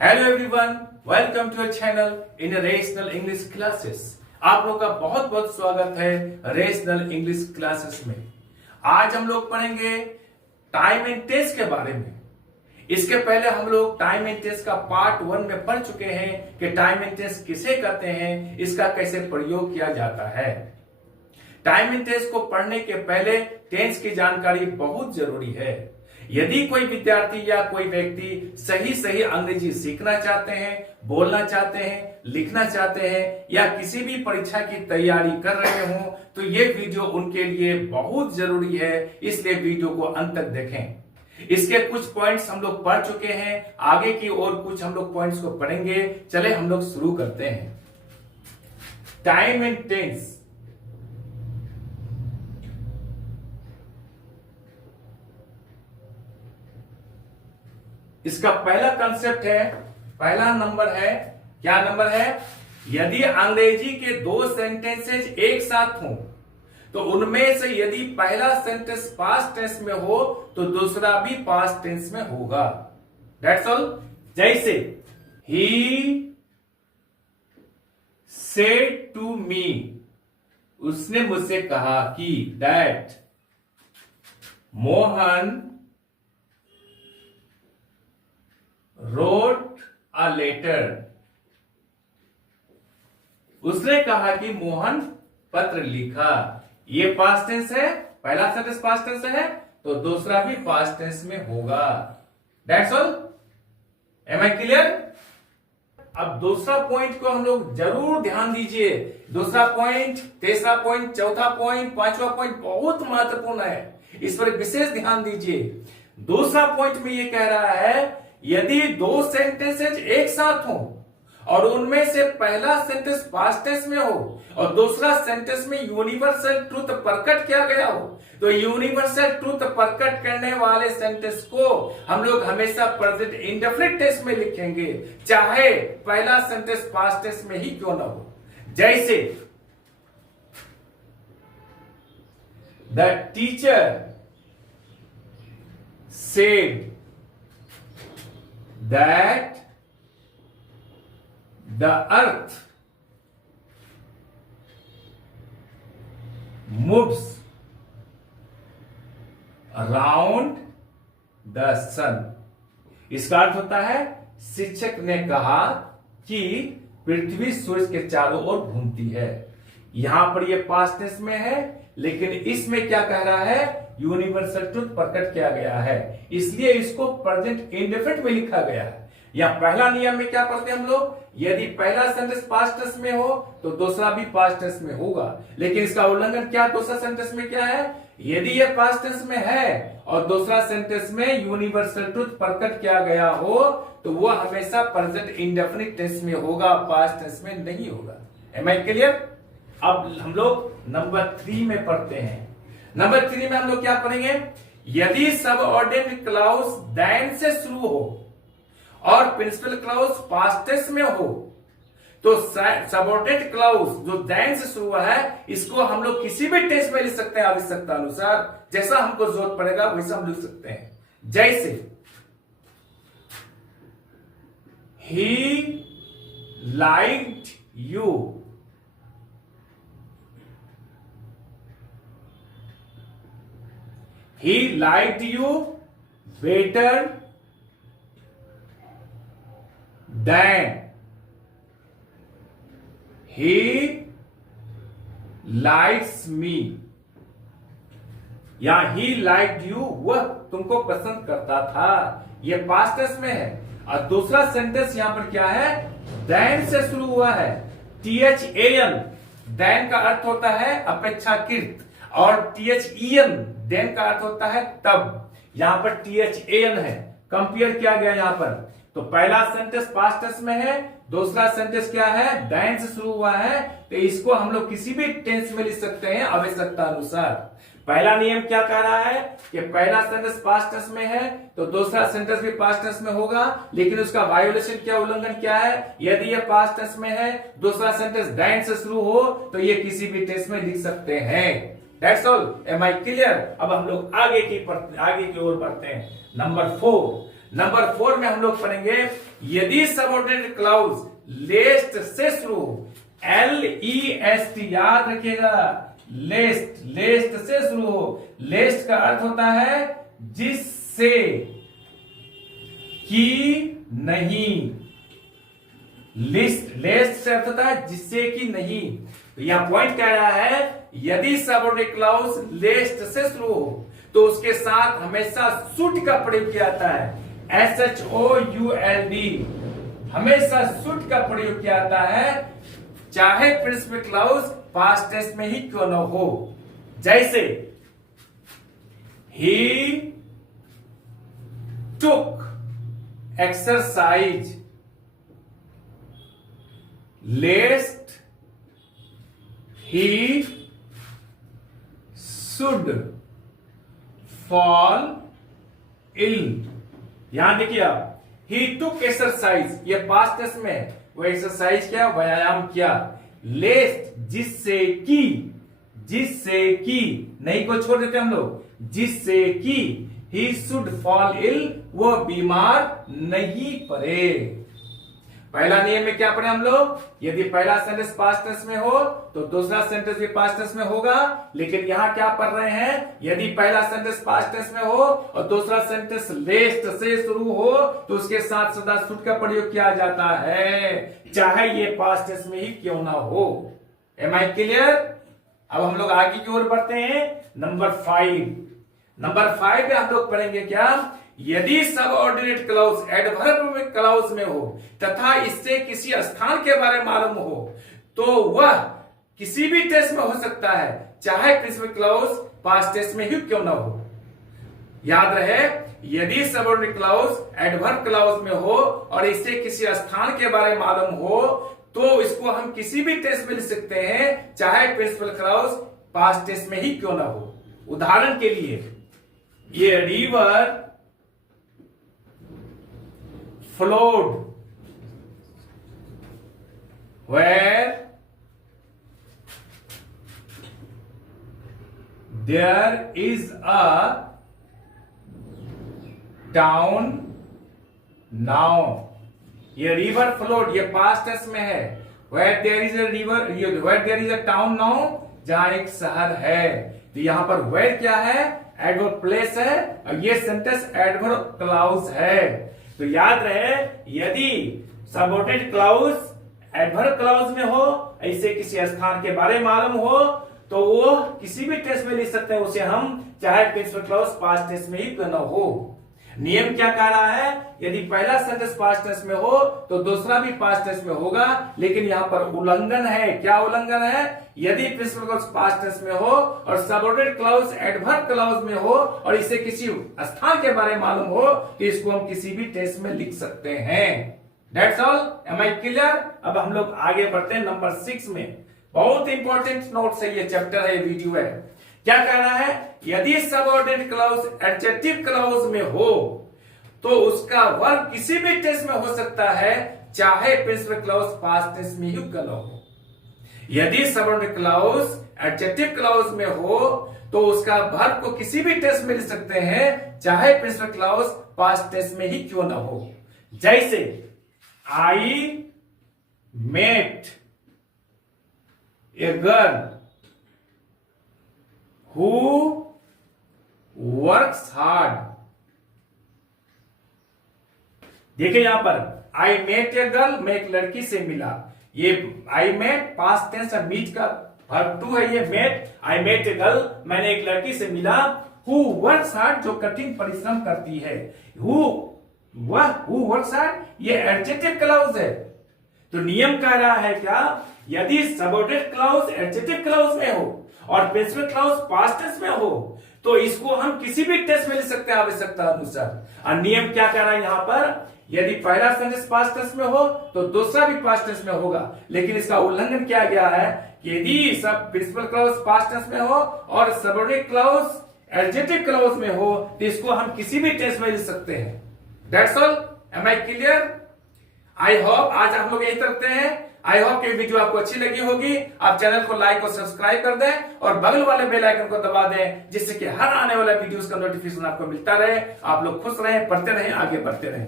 Hello everyone, welcome to your channel in rational English classes. आप लोग का बहुत बहुत स्वागत है रेशनल इंग्लिश क्लासेस में। आज हम लोग पढ़ेंगे टाइम एंड टेंस के बारे में। इसके पहले हम लोग टाइम एंड टेंस का पार्ट 1 में पढ़ चुके हैं कि टाइम एंड टेंस किसे कहते हैं, इसका कैसे प्रयोग किया जाता है। टाइम एंड टेंस को पढ़ने के पहले टेंस की जानकारी बहुत जरूरी है। यदि कोई विद्यार्थी या कोई व्यक्ति सही अंग्रेजी सीखना चाहते हैं, बोलना चाहते हैं, लिखना चाहते हैं या किसी भी परीक्षा की तैयारी कर रहे हो तो ये वीडियो उनके लिए बहुत जरूरी है, इसलिए वीडियो को अंत तक देखें। इसके कुछ पॉइंट्स हम लोग पढ़ चुके हैं, आगे की और कुछ हम लोग पॉइंट्स को पढ़ेंगे। चले हम लोग शुरू करते हैं। Time and tense. इसका पहला कंसेप्ट है, पहला नंबर है, क्या नंबर है? यदि अंग्रेजी के दो सेंटेंसेज एक साथ हो तो उनमें से यदि पहला सेंटेंस पास्ट टेंस में हो तो दूसरा भी पास्ट टेंस में होगा। That's all. जैसे ही सेड टू मी, उसने मुझसे कहा कि, that Mohan wrote a letter, उसने कहा कि मोहन पत्र लिखा। ये पास्ट टेंस है, पहला सेंटेंस पास्ट टेंस है तो दूसरा भी पास्ट टेंस में होगा। That's all. Am I clear? अब दूसरा पॉइंट को हम लोग जरूर ध्यान दीजिए। दूसरा पॉइंट, तीसरा पॉइंट, चौथा पॉइंट, पांचवा पॉइंट बहुत महत्वपूर्ण है, इस पर विशेष ध्यान दीजिए। दूसरा पॉइंट में ये कह रहा है यदि दो सेंटेंसेज एक साथ हो और उनमें से पहला सेंटेंस पास्ट टेंस में हो और दूसरा सेंटेंस में यूनिवर्सल ट्रूथ प्रकट किया गया हो तो यूनिवर्सल ट्रूथ प्रकट करने वाले सेंटेंस को हम लोग हमेशा प्रेजेंट इंडेफिनिट टेंस में लिखेंगे, चाहे पहला सेंटेंस पास्ट टेंस में ही क्यों ना हो। जैसे the teacher said that the earth moves around the sun। इसका अर्थ होता है शिक्षक ने कहा कि पृथ्वी सूर्य के चारों ओर घूमती है। यहां पर यह पास्ट टेंस में है, लेकिन इसमें क्या कह रहा है? यूनिवर्सल ट्रूथ प्रकट किया गया है, इसलिए इसको प्रेजेंट इंडेफिनिट में लिखा गया है। या पहला नियम में क्या पढ़ते हैं हम लोग? यदि पहला सेंटेंस पास्ट टेंस में हो तो दूसरा भी पास्ट टेंस में होगा, लेकिन इसका उल्लंघन क्या दूसरा सेंटेंस में क्या है? यदि यह पास्ट टेंस में है और दूसरा सेंटेंस में यूनिवर्सल ट्रूथ प्रकट किया गया हो तो वह हमेशा प्रेजेंट इंडेफिनिट टेंस में होगा, पास्ट टेंस में नहीं होगा। Am I clear? अब हम लोग नंबर 3 में पढ़ते हैं। नंबर 3 में हम लोग क्या पढ़ेंगे? यदि सबऑर्डिनेट क्लॉज देन से शुरू हो और प्रिंसिपल क्लॉज पास्ट टेंस में हो तो सबऑर्डिनेट क्लॉज जो देन से शुरू हुआ है इसको हम लोग किसी भी टेंस में लिख सकते हैं, आवश्यकता अनुसार। जैसा हमको जरूरत पड़ेगा वैसा हम लिख सकते हैं। जैसे he liked you, he liked you better than he likes me। या he liked you, वह तुमको पसंद करता था, यह पास्ट टेंस में है। और दूसरा सेंटेंस यहां पर क्या है? than से शुरू हुआ है, THAN। than का अर्थ होता है अपेक्षाकृत और THEN देन का अर्थ होता है तब। यहां पर THAN है, कंपेयर किया गया यहां पर। तो पहला सेंटेंस पास्ट टेंस में है, दूसरा सेंटेंस क्या है? देन से शुरू हुआ है, तो इसको हम लोग किसी भी टेंस में लिख सकते हैं आवश्यकता अनुसार। पहला नियम क्या कह रहा है कि पहला सेंटेंस पास्ट टेंस में है तो दूसरा सेंटेंस भी पास्ट टेंस में होगा, लेकिन उसका वायोलेशन क्या, उल्लंघन क्या है? यदि ये पास्ट टेंस में है, दूसरा सेंटेंस देन से शुरू हो तो ये किसी भी टेंस में लिख सकते हैं। That's all. Am I clear? अब हम लोग आगे की ओर बढ़ते हैं। नंबर 4, नंबर 4 में हम लोग पढ़ेंगे यदि सबऑर्डिनेट क्लाउज लेस्ट से शुरू हो, LEST याद रखिएगा, लेस्ट, लेस्ट से शुरू हो। लेस्ट का अर्थ होता है जिससे कि नहीं, लिस्ट, लेस्ट से अर्थ होता है जिससे कि नहीं। तो यह पॉइंट कह रहा है यदि सबऑर्डिनेट क्लाउज लेस्ट से शुरू हो तो उसके साथ हमेशा शुड का प्रयोग किया जाता है, SHOULD, हमेशा शुड का प्रयोग किया जाता है, चाहे प्रिंसिपल क्लाउज पास्ट टेंस में ही क्यों न हो। जैसे he took exercise, lest he should fall ill. यहां देखिए आप, ही टुक एक्सरसाइज, ये पास्ट टेंस में है, वो एक्सरसाइज क्या, व्यायाम किया। लेस्ट जिससे कि, जिससे कि, नहीं को छोड़ देते हम लोग, जिससे कि ही शुड फॉल इल, वो बीमार नहीं पड़े। पहला नियम में क्या पढ़े हम लोग, यदि पहला सेंटेंस पास्ट टेंस में हो तो दूसरा सेंटेंस भी पास्ट टेंस में होगा। लेकिन यहां क्या पढ़ रहे हैं, यदि पहला सेंटेंस पास्ट टेंस में हो और दूसरा सेंटेंस लेस्ट से शुरू हो तो उसके साथ सदा शुड का प्रयोग किया जाता है, चाहे ये पास्ट टेंस में ही क्यों ना हो। Am I clear? अब हम लोग आगे की ओर बढ़ते हैं। नंबर 5, नंबर 5 में हम लोग पढ़ेंगे क्या, यदि सबऑर्डिनेट क्लाउज एडवर्ब क्लाउज में हो तथा इससे किसी स्थान के बारे में मालूम हो तो वह किसी भी टेंस में हो सकता है, चाहे प्रिंसिपल क्लाउज पास्ट टेंस में ही क्यों ना हो। याद रहे, यदि सबऑर्डिनेट क्लाउज एडवर्ब क्लाउज में हो और इससे किसी स्थान के बारे में मालूम हो तो इसको हम किसी भी टेंस में लिख सकते हैं, चाहे प्रिंसिपल क्लाउज पास्ट टेंस में ही क्यों ना हो। उदाहरण के लिए, ये river flowed where there is a town now। ये रिवर फ्लोड, ये पास्ट टेंस में है। where there is a river, where there is a town now, जहां एक शहर है। तो यहां पर where क्या है, एडवर्ब प्लेस है, और ये सेंटेंस एडवर्ब क्लाउज है। तो याद रहे, यदि सबऑर्डिनेट क्लाउज एडवर्ब क्लाउज में हो, ऐसे किसी स्थान के बारे में मालूम हो तो वो किसी भी टेंस में लिख सकते हैं उसे हम, चाहे प्रिंसिपल क्लाउज पास्ट टेंस में ही क्यों न हो। नियम क्या कह रहा है, यदि पहला सेंटेंस पास्ट टेंस में हो तो दूसरा भी पास्ट टेंस में होगा। लेकिन यहां पर उल्लंघन है, क्या उल्लंघन है, यदि प्रिंसिपल क्लाउज पास्ट टेंस में हो और सबऑर्डिनेट क्लाउज एडवर्ब क्लाउज में हो और इसे किसी स्थान के बारे में मालूम हो तो इसको हम किसी भी टेंस में लिख सकते हैं। That's all. Am I clear? अब हम लोग आगे बढ़ते हैं नंबर 6 में। बहुत इंपॉर्टेंट नोट्स है, ये चैप्टर है, ये वीडियो है। क्या कह रहा है, यदि सबऑर्डिनेट क्लाउज एडजेक्टिव क्लाउज में हो तो उसका वर्ब किसी भी टेंस में हो सकता है, चाहे प्रिंसिपल क्लाउज पास्ट टेंस में ही क्यों न हो। यदि सबऑर्डिनेट क्लाउज एडजेक्टिव क्लाउज में हो तो उसका वर्ब को किसी भी टेंस में लिख सकते हैं, चाहे प्रिंसिपल क्लाउज पास्ट टेंस में ही क्यों न हो। जैसे I met a girl who works hard. देखिए यहां पर आई मेट ए गर्ल, मैं एक लड़की से मिला। ये आई मेट पास्ट टेंस और मीट का वर्ब टू है। ये met, I met a girl, मैंने एक लड़की से मिला। हु वर्क्स हार्ड, जो कठिन परिश्रम करती है। हु वर्क्स हार्ड, ये एडजेक्टिव क्लाउज है। तो नियम कह रहा है क्या, यदि सबऑर्डिनेट क्लाउज एडजेक्टिव क्लाउज में हो और प्रिंसिपल क्लाउज पास्ट टेंस में हो तो इसको हम किसी भी टेंस में लिख सकते हैं आवश्यकता अनुसार। और नियम क्या कह रहा है यहां पर, यदि पहला सेंटेंस पास्ट टेंस में हो तो दूसरा भी पास्ट टेंस में होगा। लेकिन इसका उल्लंघन किया गया है कि यदि सब प्रिंसिपल क्लाउज पास्ट टेंस में हो और सबऑर्डिनेट क्लाउज एडजेक्टिव क्लाउज में हो तो इसको हम किसी भी टेंस में लिख सकते हैं। That's all. Am I clear? I hope आज हम लोग यही करते हैं। आई होप कि वीडियो आपको अच्छी लगी होगी। आप चैनल को लाइक और सब्सक्राइब कर दें और बगल वाले बेल आइकन को दबा दें, जिससे कि हर आने वाला वीडियोस का नोटिफिकेशन आपको मिलता रहे। आप लोग खुश रहें, पढ़ते रहें, आगे बढ़ते रहें।